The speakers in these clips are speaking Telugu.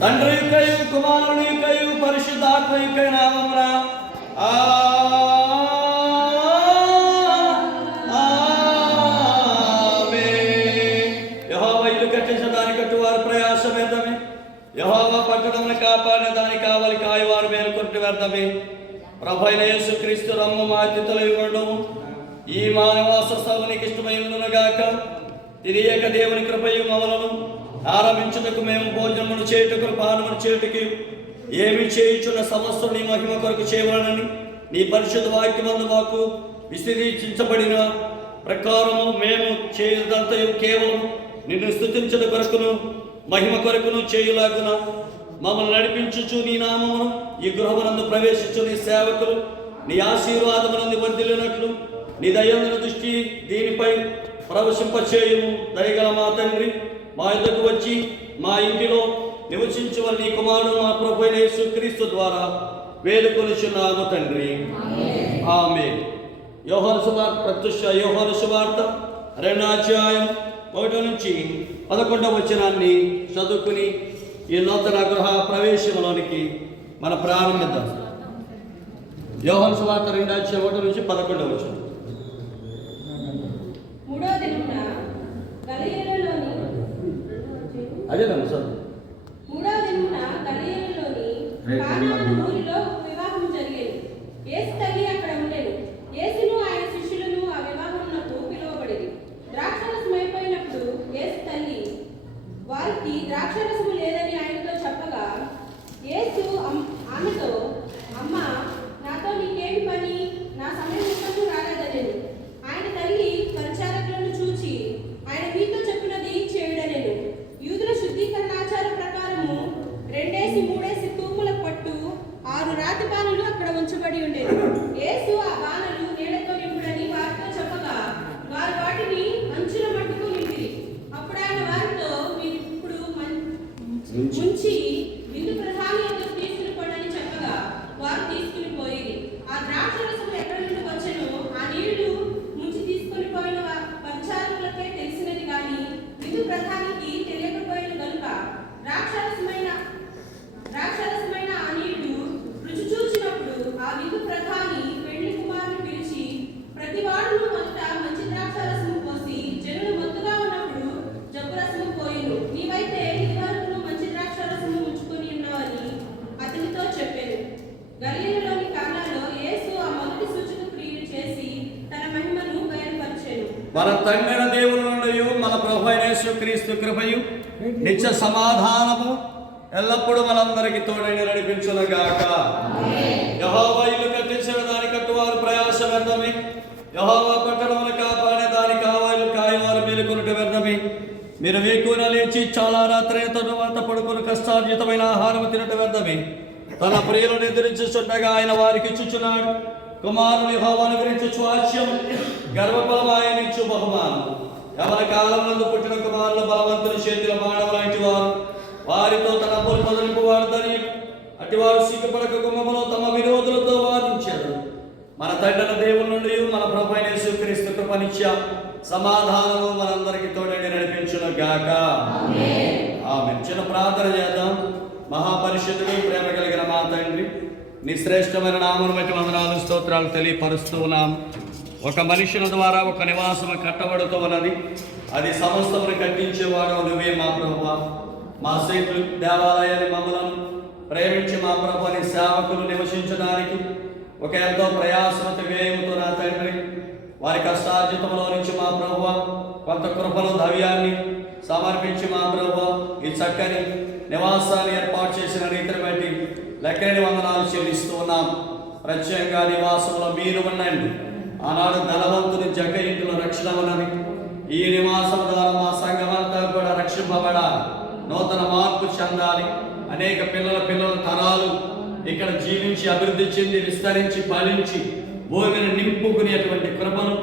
తండ్రి యొక్కయు కుమారుని యొక్కయు పరిశుద్ధాత్మ యొక్క నామమున ఆమేన్. యెహోవా ఇల్లు కట్టించిన దాని కట్టువారు ప్రయాసం వ్యర్థమే. యెహోవా పట్టణమును కాపాడిన దాని కావలి కాయవారు మేలుకొంటూ వ్యర్థమే. ప్రభువైన యేసుక్రీస్తు రమ్ము మా అతిథులు ఇవ్వడము ఈ మానవాస స్థలమునికి ఇష్టమైనగాక. తిరియక దేవుని కృపయు మమ్మలను ఆరంభించుటకు మేము భోజనమును చేయుటకు పానమును చేయుటకు ఏమి చేయుచున్న సమస్తం నీ మహిమ కొరకు చేయవలనని నీ పరిశుద్ధ వాక్యమందు మాకు విశదీకరించబడిన ప్రకారము మేము చేయుదంతయు కేవలం నిన్ను స్తుతించుట కొరకును మహిమ కొరకును చేయులాగున మమ్మల్ని నడిపించుచు నీ నామమును ఈ గృహమునందు ప్రవేశించు నీ సేవకులు నీ ఆశీర్వాదమునందు వర్ధిల్లినట్లు నీ దయమైన దృష్టి దీనిపై ప్రవశింపచేయుము. దయగల మా తండ్రి, మా యొద్దకు వచ్చి మా ఇంటిలో నివసించువని నీ కుమారుడు మా ప్రభువైన యేసుక్రీస్తు ద్వారా వేడుకొనుచున్నాము తండ్రి. ఆమేన్. యోహాను సువార్త ప్రత్యుష యోహాను సువార్త 2వ అధ్యాయం 1 నుంచి 11వ వచనాన్ని చదువుకుని ఈ నూతన గృహ ప్రవేశంలోనికి మన ప్రారంభిద్దాం. యోహాను సువార్త 2వ అధ్యాయం 1 నుంచి 11వ వచనం. అదేనమ్మా సార్. మూడవ దినమున గలిలయలోని కానా అను ఊరిలో వివాహం జరిగేది. యేసు తల్లి అక్కడ ఉండేది. యేసును ఆయన శిష్యులను ఆ వివాహమునకు పిలువబడేది. ద్రాక్షారసం అయిపోయినప్పుడు యేసు తల్లి వారికి ద్రాక్షారసము లేదని ఆయనతో చెప్పగా యేసు ఆమెతో, అమ్మా, నాతో నీకేమి పని? నా సమయం ఇంకనూ రాలేదనేది. ఆయన తల్లి పరిచారకులను చూచి, ఆయన మీతో చెప్పినది చేయుడనెను. యూదుల శుద్ధీకరణాచార ప్రకారము 2-3 తూముల పట్టు 6 రాతి బాణలు అక్కడ ఉంచబడి ఉండేది. యేసు ఆ బాణలు నీడతో నింపుడని వారితో చెప్పగా వారు వాటిని అంచుల మట్టుకు నింపిరి. అప్పుడు ఆయన వారితో, మీరు ఇప్పుడు ముంచి విందు ప్రధాని ఎదురు తీసుకుని పోడని చెప్పగా వారు తీసుకుని పోయిరి. ఆ ద్రాక్షరసం ఎక్కడి నుండి వచ్చెనో ఆ నీళ్లు ముంచి తీసుకుని పోయిన పరిచారకులకే తెలిసినది కానీ విందు ప్రధానికి తెలియకపోయిన కనుక ద్రాక్షరసమైన ఆ నీళ్లు రుచి చూసినప్పుడు ఆ విందు ప్రధాని పెళ్లి కుమారుని పిలిచి, ప్రతి వాడును మొదట మంచి ద్రాక్షరసము పోసి జనులు మత్తుగా ఉన్నప్పుడు జబ్బురసము పోయిను. నీవైతే ఇదివరకు మంచి ద్రాక్షరసము ఉంచుకొని ఉన్నావని అతనితో చెప్పాను. గలిలయలోని కానాలో యేసు ఆ మొదటి సూచక క్రియలు చేసి తన మహిమను బయలుపరిచెను. మన తండ్రి దేవుని నుండి మన ప్రభువైన యేసుక్రీస్తు కృపయు నిత్య సమాధానము ఎల్లప్పుడూ మనందరికీ తోడైన నడిపించునుగాక. యెహోవా ఇల్లు కట్టించిన దాని కట్టువారు ప్రయాస వ్యర్థమే. యెహోవా పట్టణమును కాపాడే దాని కావాలి కాయవారు మేలుకొనుట వ్యర్థమే. మీరు వేకున లేచి చాలా రాత్రి తరువాత పడుకుని కష్టార్జితమైన ఆహారం తినట వ్యర్థమే. తన ప్రియులను ఎదురించుచుండగా ఆయన వారికి ఇచ్చుచున్నాడు. కుమారుని యెహోవాను గురించి స్వాస్యం గర్వఫలం ఆయన ఇచ్చు బహుమానం. ఎవరి కాలంలో పుట్టిన కుమారులు బలవంతుని చేతుల మానవ లాంటి వారు, వారితో తన అప్పులు మొదలుపువాడుదని అటివారు సిగ్గుపడక గుమ్మములో తమ విరోధులతో వాదించారు. మన తండ్రి దేవుని నుండి మన ప్రభువైన యేసుక్రీస్తు కృపనిత్య సమాధానము మనందరికీ తోడని నడిపించును గాక. ఆమేన్. చిన్న ప్రార్థన చేద్దాం. మహాపరిశుద్ధుడు, ప్రేమ కలిగిన మా తండ్రి, నీ శ్రేష్టమైన నామను బట్టి వందనాలు స్తోత్రాలు తెలియపరుస్తూ ఉన్నాం. ఒక మనుషుని ద్వారా ఒక నివాసము కట్టబడుతూ ఉన్నది. అది సమస్తమును కట్టించేవాడు నువ్వే మా ప్రభువా. మా సేవకులు దేవాలయాన్ని మమ్మలను ప్రేమించి మా ప్రభుని సేవకులు నివసించడానికి ఒక ఎంతో ప్రయాసంతో వ్యయంతో నా తండ్రి వారి కష్టార్జితంలో నుంచి మా ప్రభువా కొంత కృపను ధైర్యాన్ని సమర్పించి మా ప్రభువా ఈ చక్కని నివాసాన్ని ఏర్పాటు చేసిన రీతిని బట్టి లెక్కని వందనాలు చెల్లిస్తూ ఉన్నాం. ప్రత్యేకంగా నివాసంలో మీరు ఉండండి. ఆనాడు ధనవంతుని జగ ఇంటిలో రక్షణ ఉన్నది. ఈ నివాసం ద్వారా మా సంఘమంతా కూడా రక్షింపబడాలి, నూతన మార్పు చెందాలి. అనేక పిల్లల తరాలు ఇక్కడ జీవించి అభివృద్ధి చెంది విస్తరించి ఫలించి భూమిని నింపుకునేటువంటి కృపను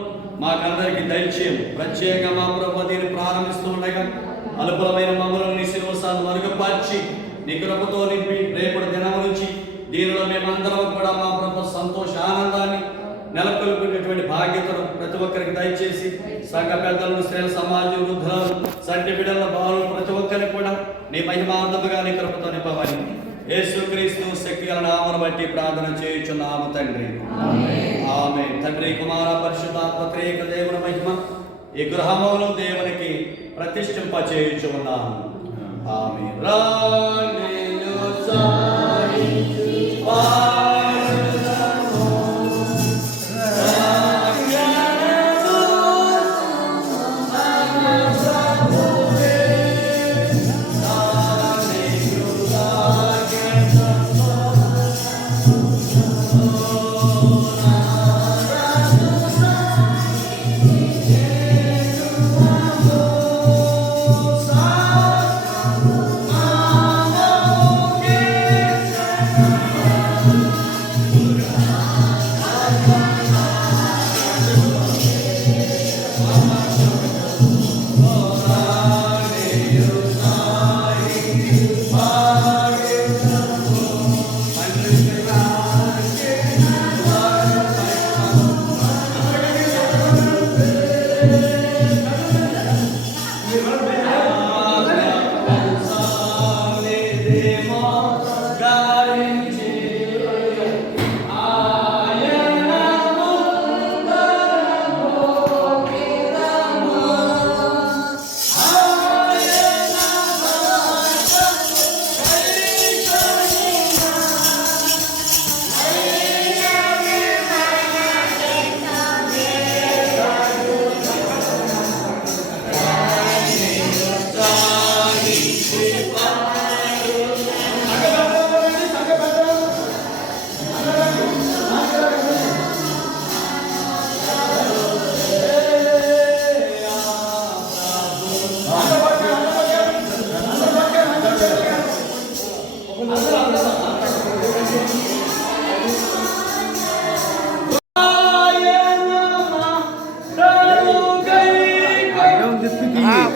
మాకందరికి దయచేయము. ప్రత్యేకంగా మా ప్రభు దీన్ని ప్రారంభిస్తుండగా అల్పులమైన మమ్మల్ని నీ శిరోసాన్ని మరుగుపరిచి నీ కృపతో నింపి రేపటి దినం నుంచి దీనిలో మేమందరం కూడా మా ప్రభు సంతోష ఆనందాన్ని నెలకొల్పినటువంటి బాధ్యతను ప్రతి ఒక్కరికి దయచేసి సంఘ పెద్దలను, స్త్రీల సమాజం, వృద్ధులను, సంటి బిడ్డల బాలు ప్రతి ఒక్కరిని కూడా నీ మహిమార్థముగా నీ కృపతో నింపమని యేసుక్రీస్తు శక్తి గల నామమును బట్టి ప్రార్థన చేయుచున్నాము తండ్రి. ఆమేన్. తండ్రి, కుమార, పరిశుద్ధాత్మ త్రియేక దేవుని మహిమ ఈ గృహములో దేవునికి ప్రతిష్ఠింప చేయుచున్నాము. ఆమేన్.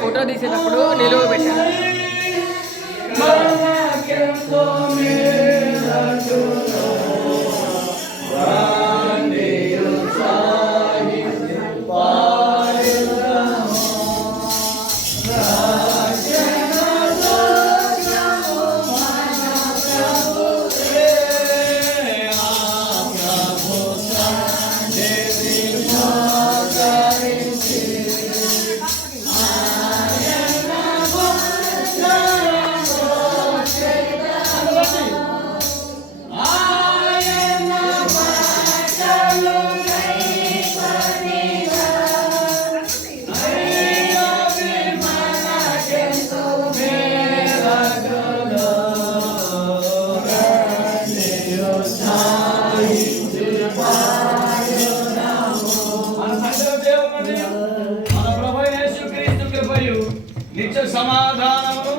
ఫోటో తీసేటప్పుడు నిలువ పెట్టాను. నిత్య సమాధానము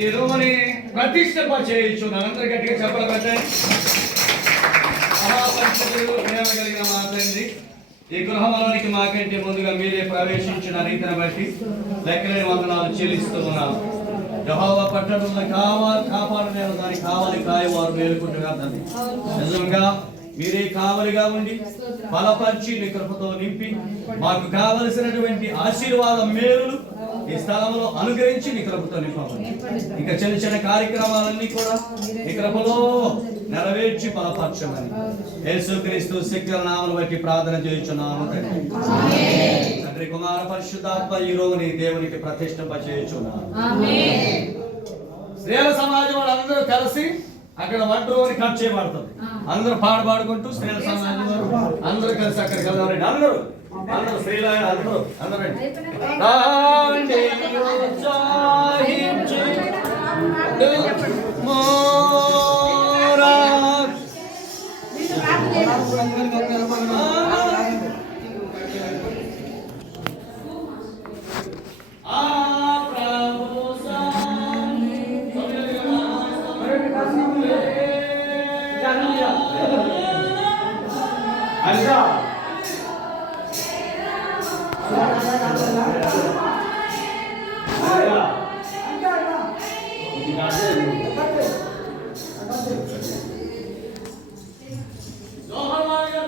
ఈ రూముని ప్రతిష్ఠింప చేయుచున్నాను. అందరూ గట్టిగా చెప్పలు పెట్టండి. మహాపరిస్థితులు ప్రేమ కలిగిన మా తండ్రి, ఈ గృహంలోనికి మాకంటే ముందుగా మీరే ప్రవేశించిన రీతిని బట్టి లెక్కలేని వందనాలు చెల్లిస్తూ ఉన్నాము. యెహోవా పట్టణంలో కాపాడలేని దానికి కావాలి కాయవారు మేలుకుంటుగా తండ్రి. నిజంగా మీరే కావలిగా ఉండి బలపరిచి నీ కృపతో నింపి మాకు కావలసినటువంటి ఆశీర్వాద మేలులు ఈ స్థలంలో అనుగ్రహించి నీ కృపతో నింపమని ఇంకా చిన్న చిన్న కార్యక్రమాలన్నీ కూడా నీ కృపలో నెరవేర్చి బలపరచమని యేసుక్రీస్తు శక్తి నామమును బట్టి ప్రార్థన చేయుచున్నాము తండ్రి. తండ్రి, కుమార, పరిశుద్ధాత్మ ఈ రోజు నీ దేవునికి ప్రతిష్ఠింప చేయుచున్నాము. స్త్రీల సమాజం వాళ్ళందరూ కలిసి అక్కడ వంట రోజు కట్ చేయబడుతుంది. అందరూ పాడుకుంటూ స్త్రీల సమాజం అందరూ కలిసి అక్కడికి వెళ్దామండి. అందరూ స్త్రీల అందరూ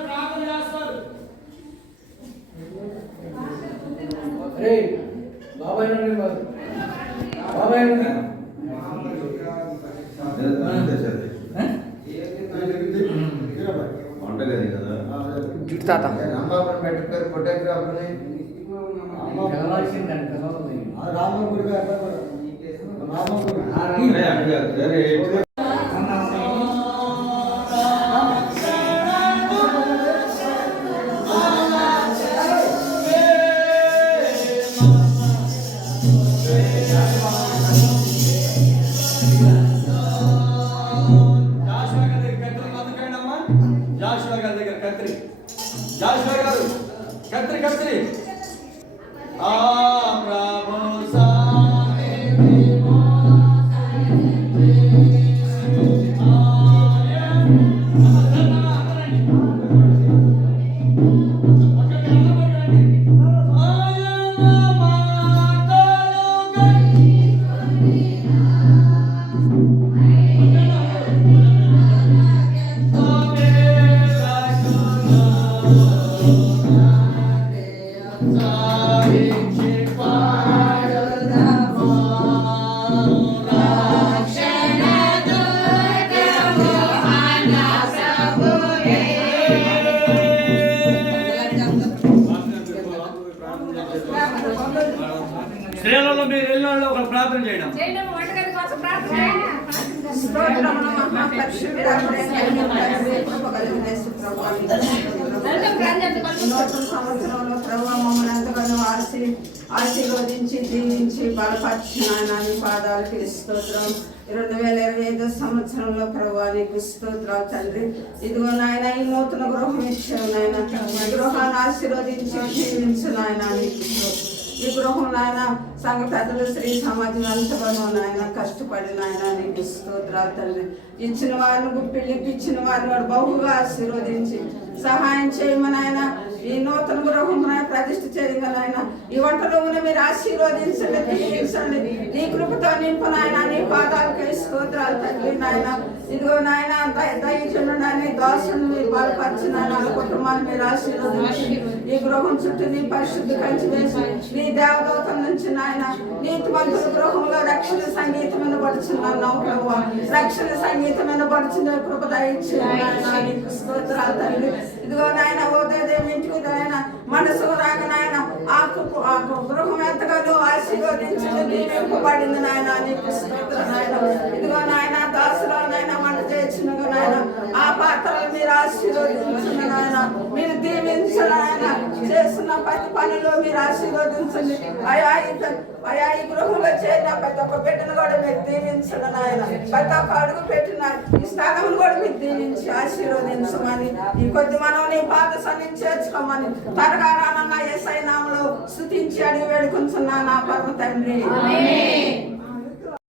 ప్రార్థన చేస్తారు. బాబాయ్ బాబాయ్ వంటగది కదా జుట్టు తాత రాంబాబుని పెట్టుకొని ఫోటోగ్రాఫర్ని జాషువా గారి దగ్గర కత్తిరి అందుకండి అమ్మా. జాషువా గారి దగ్గర కత్తిరి. జాషువా గారు కత్తిరి ఆ ప్రభు స్త్రీలలో మీరు వెళ్ళిన ఒక ప్రార్థన చేయడం. స్తోత్రములు మహాపరిశుద్ధుడా, నూతన సంవత్సరంలో ప్రభువా మమ్మల్ని ఎంతగానో ఆశీర్వదించి దీవించి బలపరిచిన నీ పాదాలకి స్తోత్రం. 2025 సంవత్సరంలో ప్రభువా నీకు స్తోత్రాలు తండ్రి. ఇదిగో నాయన ఈ నూతన గృహం ఇచ్చావు నాయన, ఈ గృహాన్ని ఆశీర్వదించి దీవించు నాయన నీకు స్తోత్రం. ఈ గృహం నాయన సంఘ పెద్దలు స్త్రీ సమాజం అంతగానో నాయన కష్టపడి నాయన నీకు స్తోత్రాలు తండ్రి. ఇచ్చిన వారిని గుప్పిళ్ళకి ఇచ్చిన వారిని వాడు బహుగా ఆశీర్వదించి సహాయం చేయమని ఆయన ఈ నూతన గృహం ప్రతిష్ఠ చేయగలైనా ఈ వంటలో మీరు ఆశీర్వదించండి, దీవించండి. నీ కృపతో నింపునాయన నీ పాదాలకై స్తోత్రాలు తండ్రి నాయన. ఇదిగో నాయన దయచుండు నాయన దాసుని మీరు బలపరిచిన వాళ్ళ కుటుంబాన్ని మీరు ఆశీర్వదించి ఈ గృహం చుట్టూ నీ పరిశుద్ధి కంచి వేసి నీ దేవదూతం నుంచి నాయన నీతిమంతుల గృహంలో రక్షణ సంగీతమైన పడుచున్నాను ప్రభువా. రక్షణ సంగీతమైన పడుచున్న కృప దయచి నీకు స్తోత్రాలు తండ్రి. ఇదిగో నాయన ఉదయం ఇంటికి నాయన మనసు రాక నాయన ఆ గృహం ఎంతగానో ఆశీర్వదించింది, దీవింపబడింది నాయన నీకు స్తోత్రం నాయన. ఇదిగో నాయన దాసులో నాయన వంట చేసిన నాయన ఆ పాత్రలు మీరు ఆశీర్వదించిన నాయన, మీరు దీవించిన ఆయన చేస్తున్న ప్రతి పనిలో మీరు ఆశీర్వదించండి అయా ఈ గృహంలో చేరిన ప్రతి ఒక్క బిడ్డను కూడా మీరు దీవించండి నాయన. ప్రతి ఒక్క అడుగు పెట్టిన ఈ స్థానమును కూడా మీరు దీవించి ఆశీర్వదించమని ఈ కొద్ది మనం నీ పాద సన్నిధి చేర్చుకోమని త్వరగా రానన్న యేసయ్య నామములో స్తుతించి అడిగి వేడుకుంటున్నా నా పరమ తండ్రి.